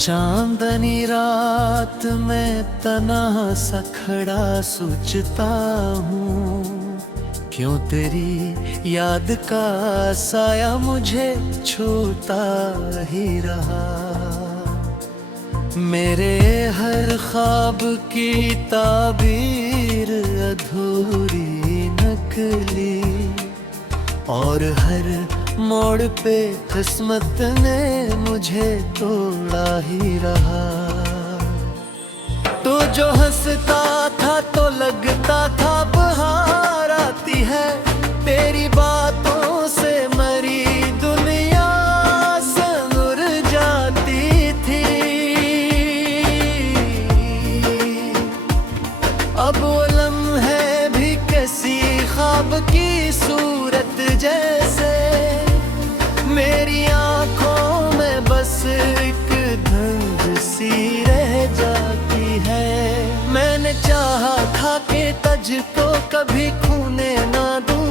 चांदनी रात में तना सा खड़ा सोचता हूँ, क्यों तेरी याद का साया मुझे छूता ही रहा। मेरे हर ख्वाब की ताबीर अधूरी नकली, और हर मोड़ पे किस्मत ने मुझे तोड़ा ही रहा। तू जो हंसता था तो लगता था बहार आती है, तेरी बातों से मरी दुनिया संवर जाती थी। अब वो लम्हे भी किसी ख्वाब की सूरत जैसे मेरी आंखों में बस एक धुंध सी रह जाती है। मैंने चाहा था कि तुझको कभी खोने ना दूं,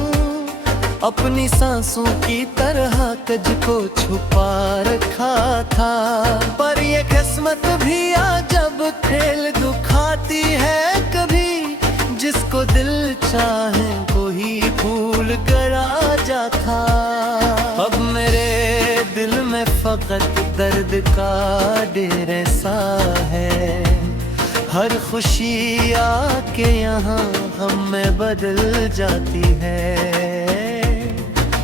अपनी सांसों की तरह तुझको छुपा रखा था। पर ये किस्मत भी आ जब खेल दुखाती है कभी, जिसको दिल चाहे कोई भूल कर आ जाता। अब मेरे दिल में फकत दर्द का ढेर सा है, हर खुशी आके यहाँ हम में बदल जाती है।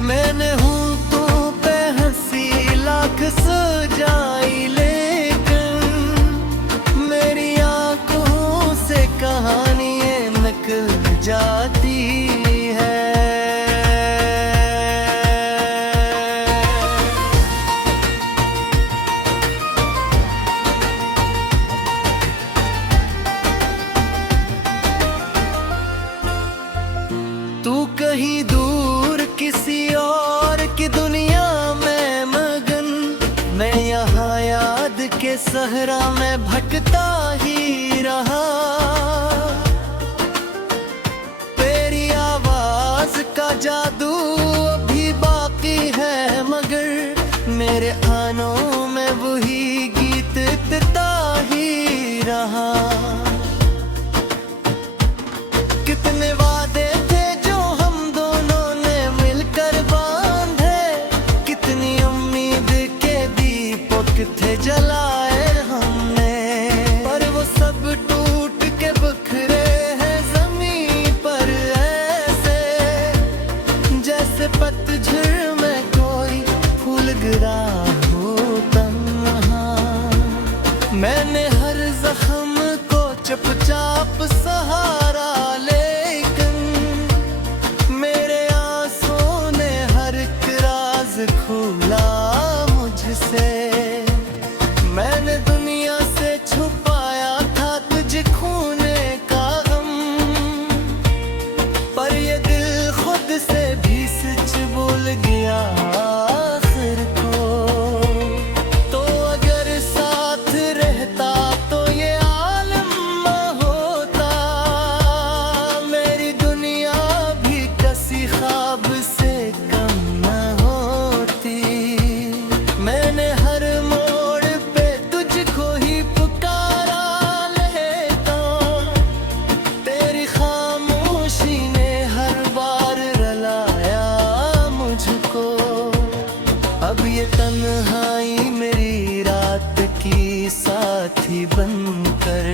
मैंने हूँ तू पे हंसी लाख सजाई, लेकिन मेरी आंखों से कहानियाँ निकल जाती है। तू कहीं दूर किसी और की दुनिया में मगन, मैं यहाँ याद के सहरा में भटकता ही रहा। तेरी आवाज का जादू अभी बाकी है, मगर मेरे कानों में वही गीत तिता ही रहा। कितने वादे थे जलाए हमने, पर वो सब टूट के बिखरे हैं ज़मीं पर ऐसे, जैसे पतझड़ में कोई फूल गिरा हो तन्हा। मैंने हर जख्म को चुपचाप सहारा, लेकिन मेरे आंसुओं ने हर एक राज खोला मुझसे। मैंने दुनिया से छुपाया था तुझे खोने का गम, पर ये दिल खुद से भी सच बोल गया आखिर को। तो अगर साथ रहता तो ये आलम न होता, मेरी दुनिया भी किसी ख्वाब से कम न होती। मैंने हर अब ये तन्हाई मेरी रात की साथी बनकर,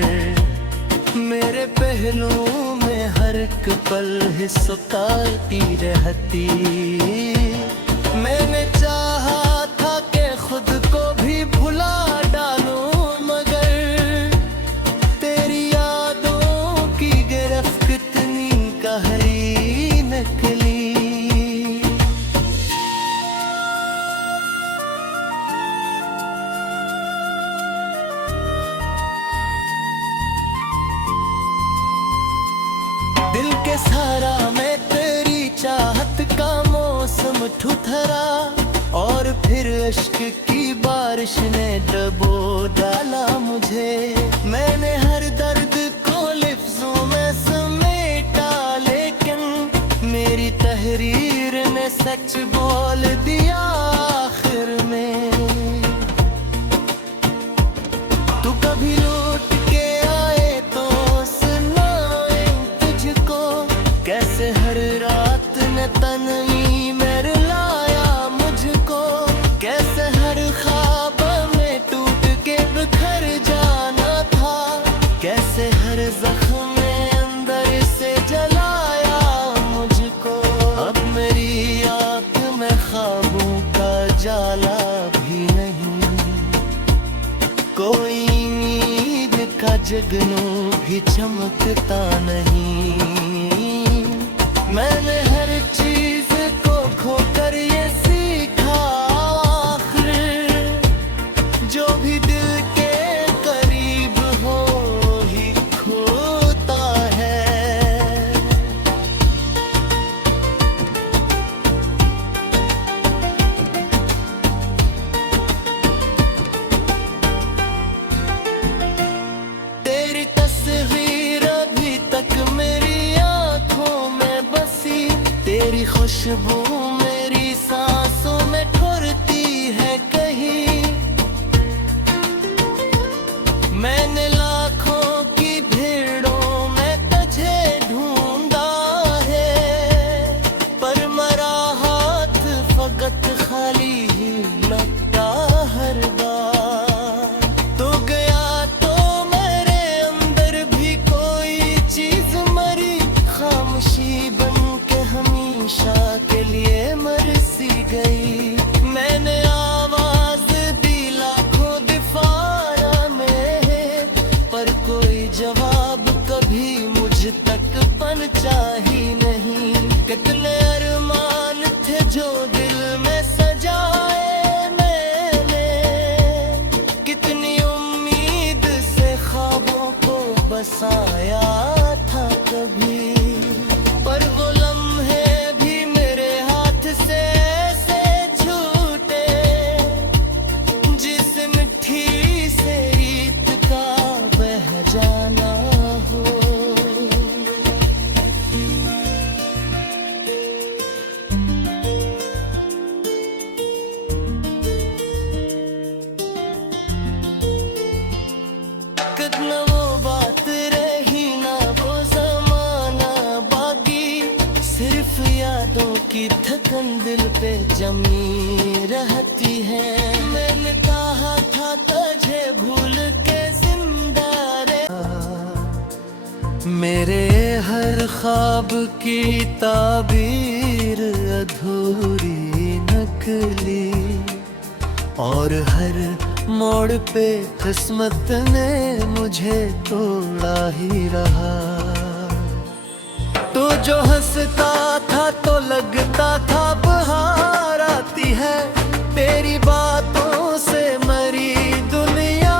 मेरे पहलुओं में हर एक पल ही सताती रहती। मैंने चाहा था कि खुद को भी भुला डालूं, मगर तेरी यादों की गिरफ्त कितनी गहरी निकली। दिल के सहारा में तेरी चाहत का मौसम ठुठरा, और फिर इश्क की बारिश ने डबो डाला मुझे। मैंने हर दर्द को लिफ्ज़ों में समेटा, लेकिन मेरी तहरीर ने सच बोल दिया आखिर में। तूने तन्ही में रुलाया मुझको, कैसे हर ख्वाब में टूट के बिखर जाना था, कैसे हर जख्म में अंदर से जलाया मुझको। अब मेरी आँख में ख्वाबों का जाला भी नहीं, कोई नींद का जगनू भी चमकता नहीं। मैंने हर चीज को खोकर ये सीखा, आखिर जो भी दिल के करीब हो ही खोता है। तेरी तस्वीर अभी तक मेरी आंखों में बसी, तेरी खुशबू मेरी सांसों में ठुरती है कहीं। मैंने लाखों की भीड़ों में तुझे ढूंढा है, पर मरा हाथ फकत खाली ही लगता हर बार। तू गया तो मेरे अंदर भी कोई चीज मरी, खामोशी बन के हमेशा के लिए मर सी गई। मैंने आवाज दी लाखों दिफारा में, पर कोई जवाब कभी मुझ तक पहुंचा ही नहीं। कितने अरमान थे जो दिल में सजाए मैंने, कितनी उम्मीद से ख्वाबों को बसाया था कभी, पर वो लम्हे भी मेरे हाथ से ऐसे छूटे, जिस मिट्टी से रीत का बह जाना हो। कितना वो बात रही ना वो जमाना बाकी, सिर्फ यादों की थकन दिल पे जमी रहती है। मैंने कहा था तुझे भूल के जिंदा रह, मेरे हर ख्वाब की ताबीर अधूरी नकली, और हर मोड़ पे किस्मत ने मुझे तोड़ा ही रहा। तो जो हंसता था तो लगता था बहार आती है, तेरी बातों से मरी दुनिया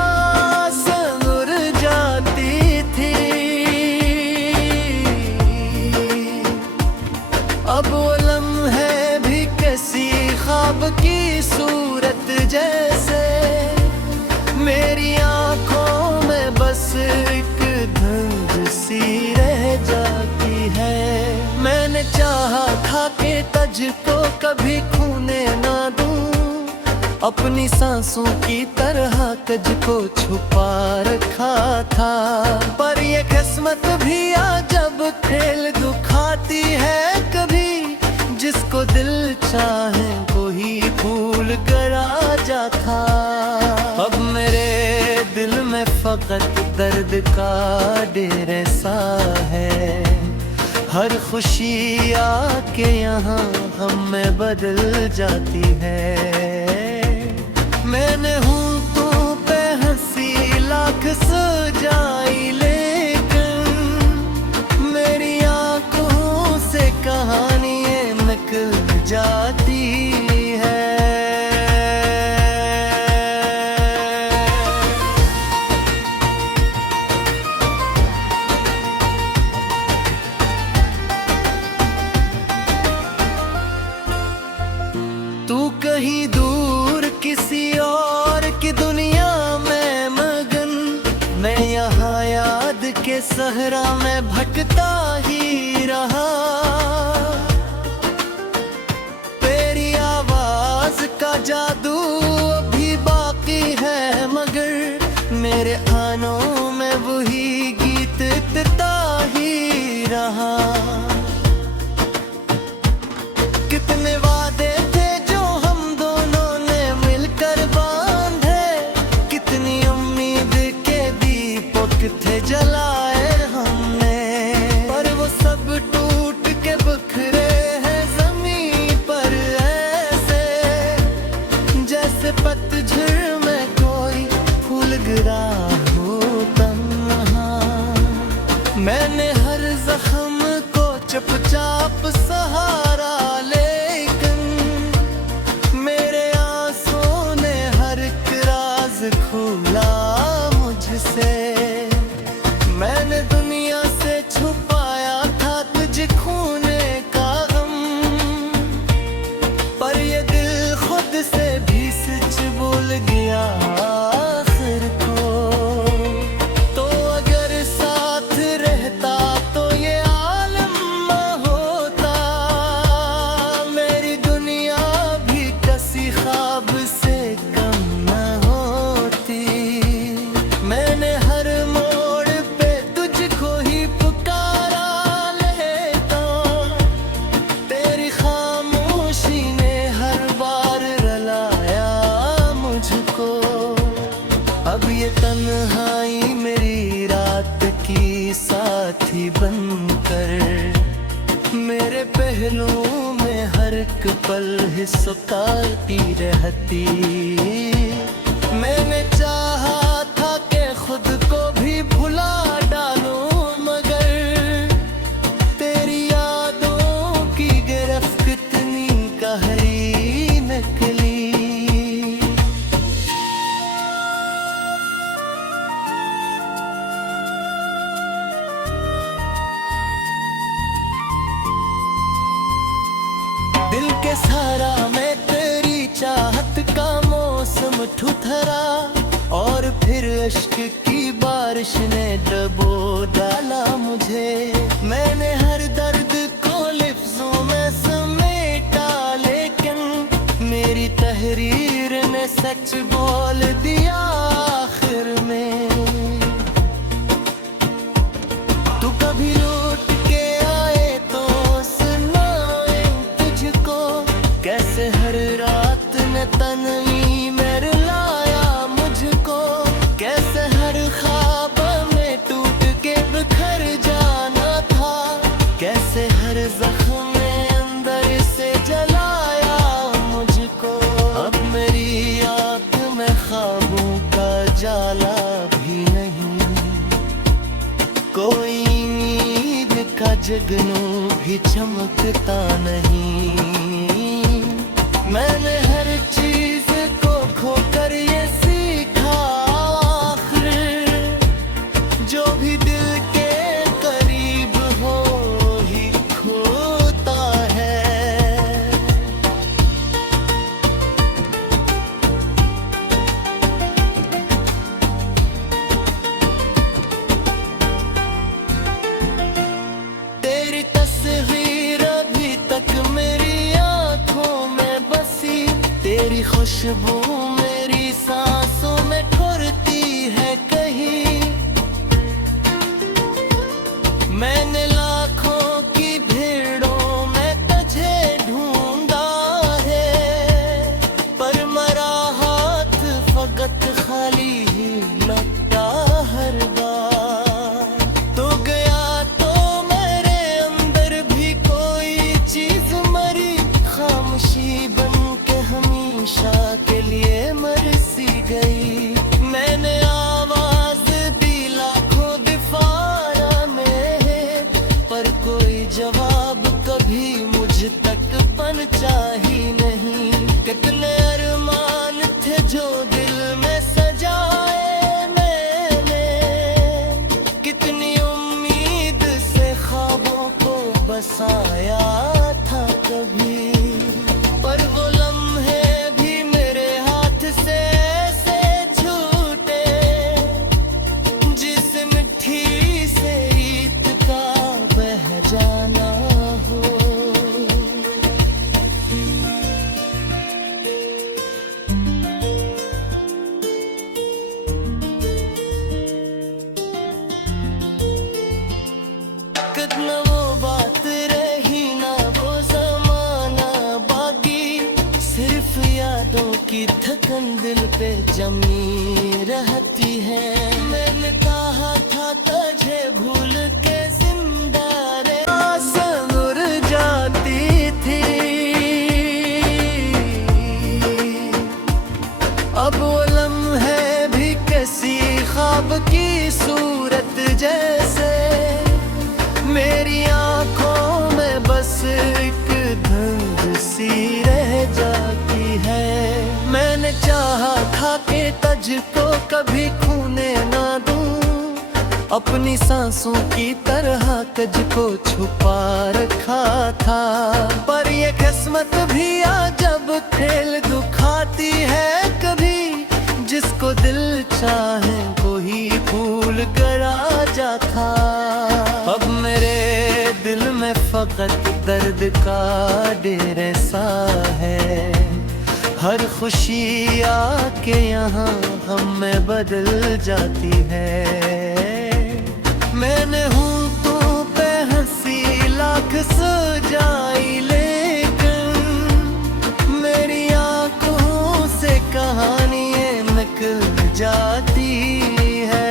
संवर जाती थी। अब वो लम्हे भी किसी ख्वाब की सूरत जैसे मेरी आंखों में बस एक धुंध सी रह जाती है। मैंने चाहा था कि तुझको कभी खोने ना दूं, अपनी सांसों की तरह तुझको छुपा रखा था, पर ये किस्मत भी जब खेल दुखाती है कभी, जिसको दिल चाहे कोई भूल कर आ जाता। अब मेरे दिल में फकत दर्द का ढेर सा है, हर खुशी आके यहाँ हम में बदल जाती है। मैंने हूँ तू पे हंसी लाख सजाई, लेकिन मेरी आंखों से कहानियाँ निकल जाती है। तू कहीं दूर किसी और की दुनिया में मगन, मैं यहाँ याद के सहरा में भटकता ही रहा। तेरी आवाज का जादू अभी बाकी है, मगर मेरे कानों में वही गीत गाता ही रहा। पहलू में हर एक पल ही सताती रहती। मैंने चाहा था कि खुद को भी भुला डालूं, मगर तेरी यादों की गिरफ्त कितनी गहरी निकली। दिल के सहारा में तेरी चाहत का मौसम ठुठरा, और फिर इश्क की बारिश ने डबो डाला मुझे। मैंने हर दर्द को लफ्जों में समेटा, लेकिन मेरी तहरीर ने सच बोल दिया आखिर में। तू कभी लौट के आए तो सुनाए तुझको, कैसे हर रात ने तन्वी में रुलाया मुझको। कैसे हर ख्वाब में टूट के बिखर जाना था, कैसे हर जख्म में अंदर से जलाया मुझको। अब मेरी आँख में ख्वाबों का जाला भी नहीं, कोई नींद का जगनू भी चमकता नहीं। मैंने हर चीज को खोकर ये सीखा, आखिर जो भी दिल के करीब हो ही खोता है। तेरी तस्वीर अभी तक मेरी आंखों में बसी, तेरी खुशबू मेरी सांसों में ठुरती है कहीं। मैंने लाखों की भीड़ों में तुझे ढूंढा है, पर मरा हाथ फकत खाली ही लगता हर बार। तो गया तो मेरे अंदर भी कोई चीज मरी, खामोशी बन के हमेशा के लिए मर सी गई। मैंने आवाज दी लाखों दिफारा में, पर कोई जवाब कभी मुझ तक पहुंचा ही नहीं। कितने अरमान थे जो दिल में सजाए मैंने, कितनी उम्मीद से ख्वाबों को बसाया था कभी। पर वो लम्हे भी मेरे हाथ से ऐसे छूटे, जिस मिट्टी से रीत का बह जाना हो। कितना वो बात रही ना वो जमाना बाकी, सिर्फ यादों की थकन दिल पे जमी रहती है। मैंने कहा था तुझे भूल के जिंदा रे मुर जाती थी। अब वो लम्हे भी किसी ख्वाब की सूरत जैसे मेरी आंखों में बस एक धुंध सी रह जाती है। मैंने चाहा था कि तुझको कभी खोने ना दूं, अपनी सांसों की तरह तुझको छुपा रखा था। पर ये किस्मत भी अजब खेल दुखाती है कभी, जिसको दिल चाहे कोई भूल कर आ जाता। अब मेरे दिल में फकत दर्द का ढेर सा है, हर खुशी आके यहाँ हम में बदल जाती है। मैंने हूँ तू पे हंसी लाख सजाई, लेकिन मेरी आंखों से कहानियाँ निकल जाती है।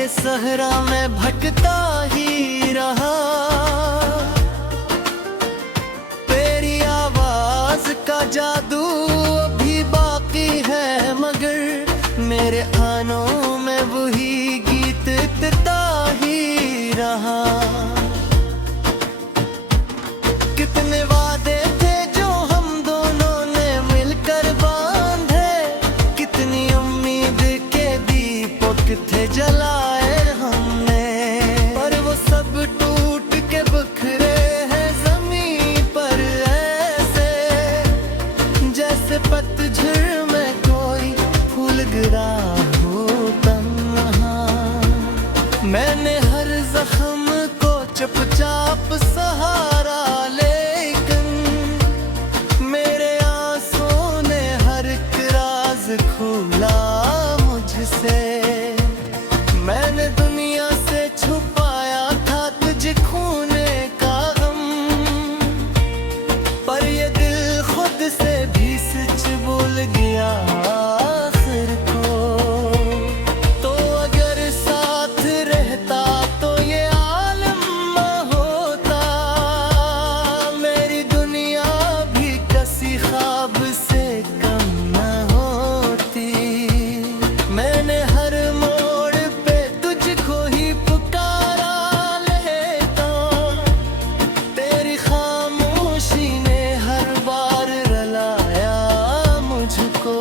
के सहरा में भटकता ही रहा, तेरी आवाज का जादू अभी बाकी है, मगर मेरे कानों में वही गीत इतना ही रहा। कितने वादे थे जो हम दोनों ने मिलकर बांधे, कितनी उम्मीद के दीपक थे जलाए हमने, पर वो सब टूट के बिखरे हैं ज़मीं पर ऐसे, जैसे पतझड़ में कोई फूल गिरा हो तन्हा। मैंने हर जख्म को चुपचाप सहारा, लेकिन मेरे आंसुओं ने हर एक राज खोला मुझसे। मैंने दुनिया से छुपाया था तुझे खोने का गम, पर ये दिल खुद से भी सच बोल गया आखिर को। तो अगर साथ रहता तो ये आलम न होता, मेरी दुनिया भी किसी ख्वाब से कम न होती। मैंने हर मोड़ पे तुझको ही पुकारा, लेता तेरी खामोशी ने हर बार रुलाया मुझको।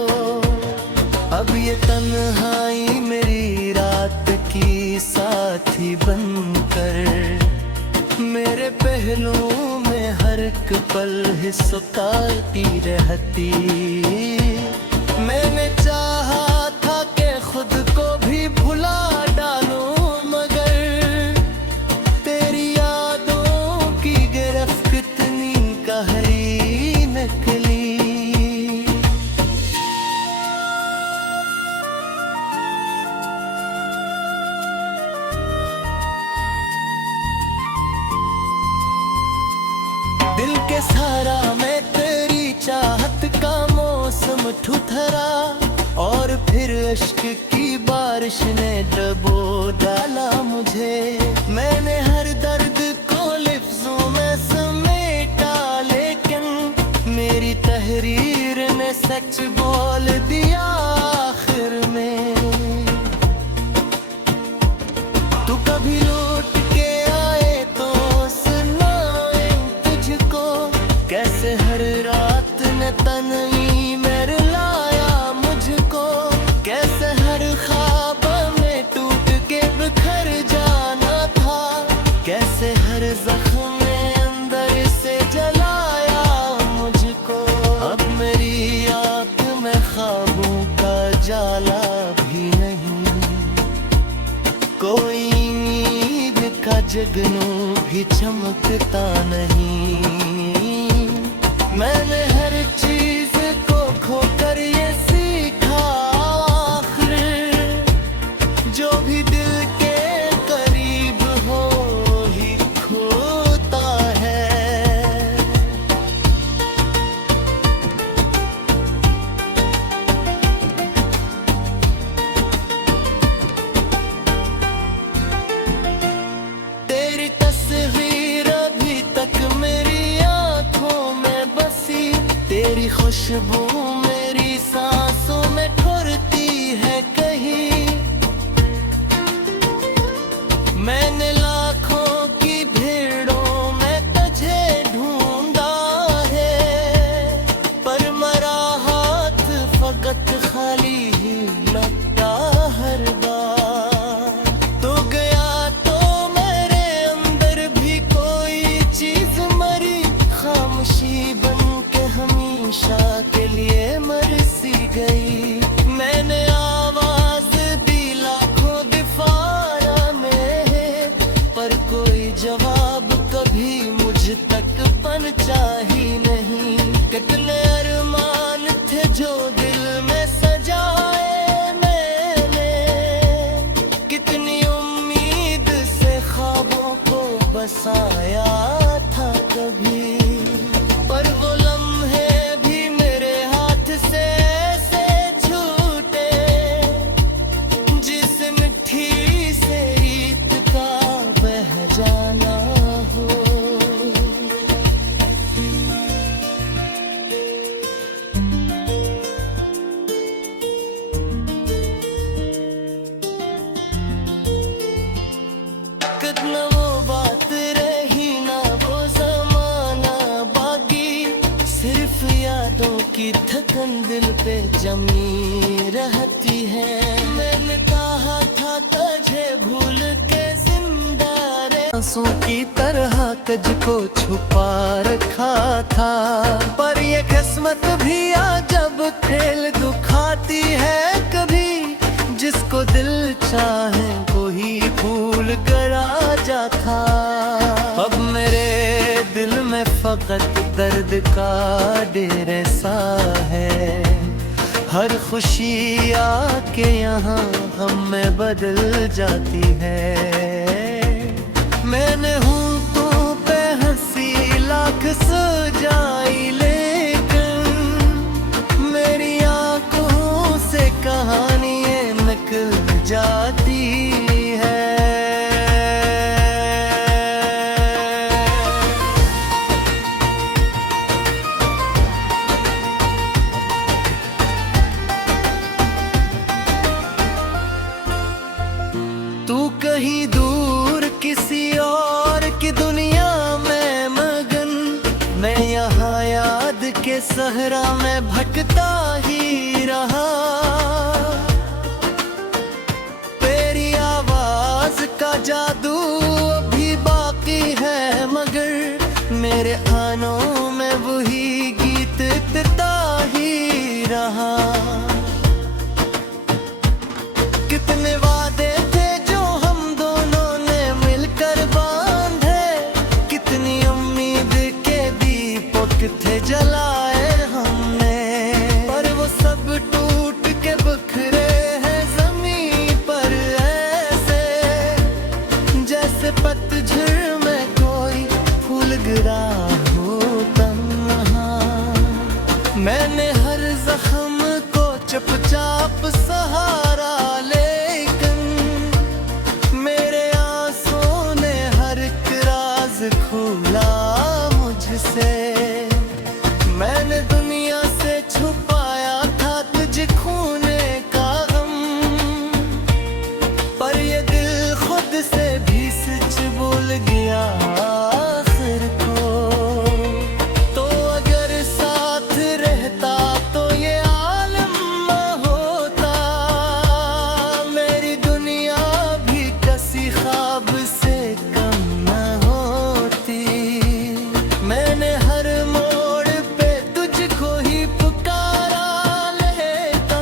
अब ये तन्हाई मेरी रात की साथी बनकर मेरे पहलुओं में हर एक पल ही सुताती रहती। मैंने चाहा था कि खुद को भी भुला डालूं, मगर तेरी यादों की गिरफ्त कितनी गहरी निकली। दिल के सहारा में तेरी चाहत का मौसम ठुठरा, और फिर इश्क की बारिश ने डबो डाला मुझे। मैंने हर दर्द को लफ्जों में समेटा, लेकिन मेरी तहरीर ने सच बोल दिया आखिर में। तू कभी लौट के आए तो सुनाए तुझको, कैसे हर रात ने तन्हाई में रुलाया मुझको, कैसे हर ख्वाब में टूट के बिखर जाना था, कैसे हर जख्म में अंदर से जलाया मुझको। अब मेरी आँख में ख्वाबों का जाला भी नहीं, कोई नींद का जगनू भी चमकता नहीं। मैंने हर चीज को खोकर ये सीखा आखिर, जो भी दिल के करीब हो ही खोता है। तेरी तस्वीर अभी तक मेरी आंखों में बसी, तेरी खुशबू मेरी सांसों में ठुरती है कहीं। मैंने लाखों की भीड़ों में तुझे ढूंढा है, पर मरा हाथ फकत खाली ही लगता हर बार। तो गया तो मेरे अंदर भी कोई चीज मरी, खामोशी बन के हमेशा के लिए मर सी गई। मैंने आवाज दी लाखों दिफारा में, पर कोई जवाब कभी मुझ तक पहुंचा ही नहीं। कितने अरमान थे जो दिल में सजाए मैंने, कितनी उम्मीद से ख्वाबों को बसाया था कभी, पर वो लम्हे भी मेरे हाथ से ऐसे छूटे, जिस मिट्टी से जमी रहती है। मैंने कहा था तुझे भूल के जिंदा रे, आंसू की तरह तुझको छुपा रखा था। पर ये किस्मत भी अजब खेल दुखाती है कभी, जिसको दिल चाहे कोई भूल कर आ जाता। अब मेरे दिल में फकत दर्द का ढेर सा है, हर खुशी आके यहाँ हम में बदल जाती है। मैंने हूँ तू पे हंसी लाख सजाई, लेकिन मेरी आंखों से कहानियाँ निकल जाती है। तू कहीं दूर किसी और की दुनिया में मगन, मैं यहाँ याद के सहरा में भटकता ही रहा। तेरी आवाज का जादू अभी बाकी है, मगर मेरे कानों में वही गीत गाता ही रहा। कितने वादे थे जो हम दोनों ने मिलकर बांधे, कितनी उम्मीद के दीपक थे जलाए हमने, पर वो सब टूट के बिखरे हैं ज़मीं पर ऐसे, जैसे पतझड़ में कोई फूल गिरा हो तन्हा। मैंने हर जख्म को चुपचाप सहारा, लेकिन मेरे आंसू ने हर एक राज खोला मुझसे। मैंने दुनिया से छुपाया था तुझे खोने का गम, पर ये दिल खुद से भी सच बोल गया आखिर को। तो अगर साथ रहता तो ये आलम न होता, मेरी दुनिया भी किसी ख्वाब से कम न होती। मैंने हर मोड़ पे तुझको ही पुकारा, लेता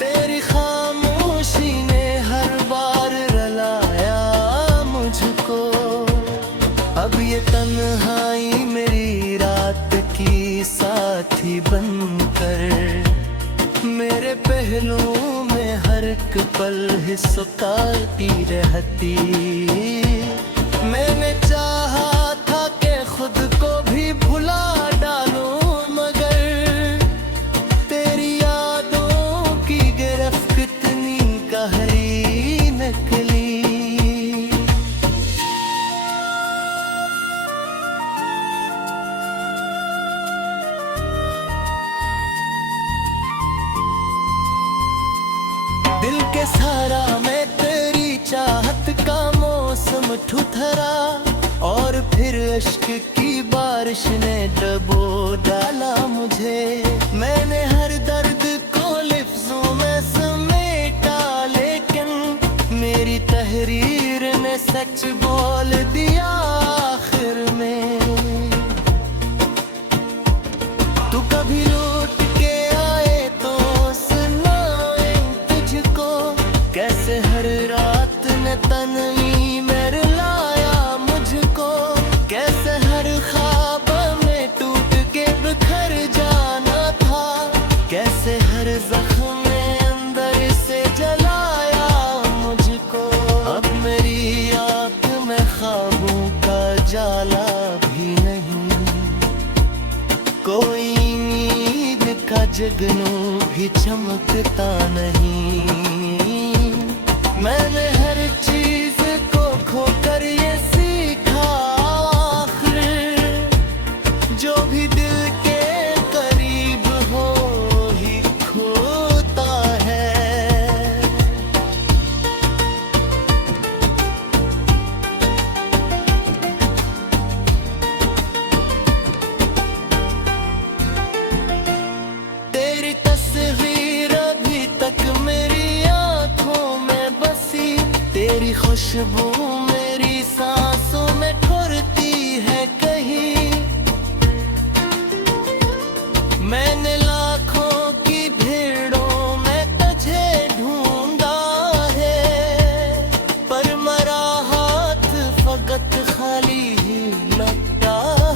तेरी खामोशी ने हर बार रुलाया मुझको। अब ये तन्हाई मेरी रात की साथी बनकर, मेरे पहलुओं में हर एक पल ही सताती रहती। मैंने चाहा था कि खुद को भी भुला डालूं, मगर तेरी यादों की गिरफ्त कितनी गहरी निकली। दिल के सहारा में तेरी चाहत का मौसम ठुठरा, और फिर इश्क की बारिश ने डबो डाला मुझे। मैंने हर दर्द को लिफ्ज़ों में समेटा, लेकिन मेरी तहरीर ने सच बोल दिया आखिर में। तू कभी लौट के आए तो सुनाए तुझको, कैसे हर रात ने तन्हाई में रुलाया मुझको। कैसे हर ख्वाब में टूट के बिखर जाना था, कैसे हर जख्म में अंदर से जलाया मुझको। अब मेरी आँख में ख्वाबों का जाला भी नहीं, कोई नींद का जगनू भी चमकता नहीं। मैंने हर चीज को खोकर ये सीखा आखिर, जो भी दिल के करीब हो ही खोता है। तेरी तेरी खुशबू मेरी सांसों में ठुरती है कहीं। मैंने लाखों की भीड़ों में तुझे ढूंढा है, पर मरा हाथ फकत खाली ही लगता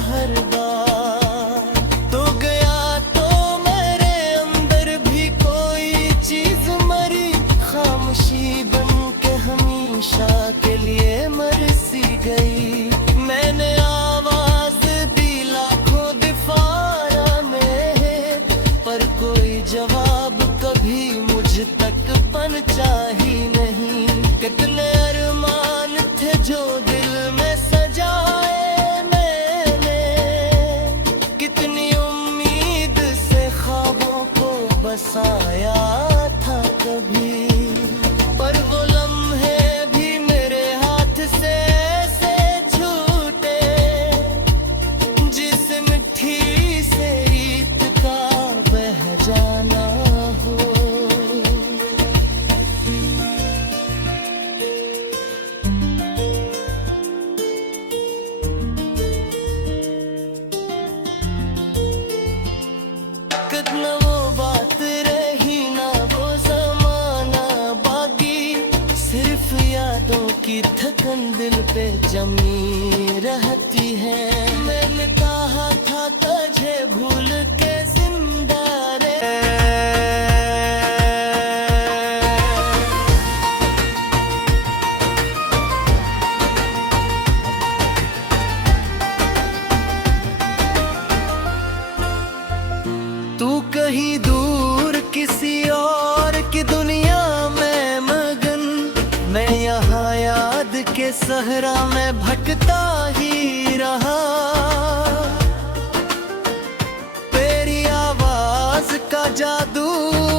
हर बार। तो गया तो मेरे अंदर भी कोई चीज मरी, खामोशी बन के हमेशा के लिए मर सी गई। मैंने आवाज दी लाखों दिफारा में, पर कोई जवाब कभी मुझ तक पहुंचा ही नहीं। कितने अरमान थे जो दिल में सजाए मैंने, कितनी उम्मीद से ख्वाबों को बसाया था कभी, पर वो लम्हे भी मेरे हाथ से ऐसे छूटे, जिस मिट्टी से रीत का बह जाना हो। कितना वो बात रही ना वो ज़माना बाकी, सिर्फ यादों की थकन दिल पे जमी रहती है। मैंने कहा था तुझे भूल के जिंदा रहे, तू कहीं दूर किसी और की दुनिया में मगन, मैं यहाँ याद के सहरा में भटकता ही रहा। तेरी आवाज का जादू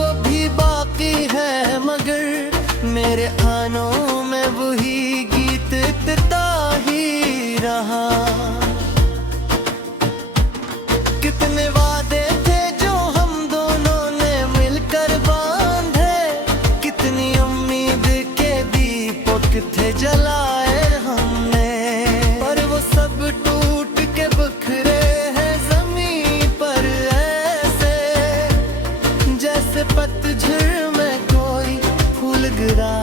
अभी बाकी है, मगर मेरे कानों में वही गीत इतना ही रहा। कितने वादे थे जो हम दोनों ने मिलकर बांधे, कितनी उम्मीद के दीपक थे जलाए हमने, पर वो सब टूट के बिखरे हैं ज़मीं पर ऐसे, जैसे पतझड़ में कोई फूल गिरा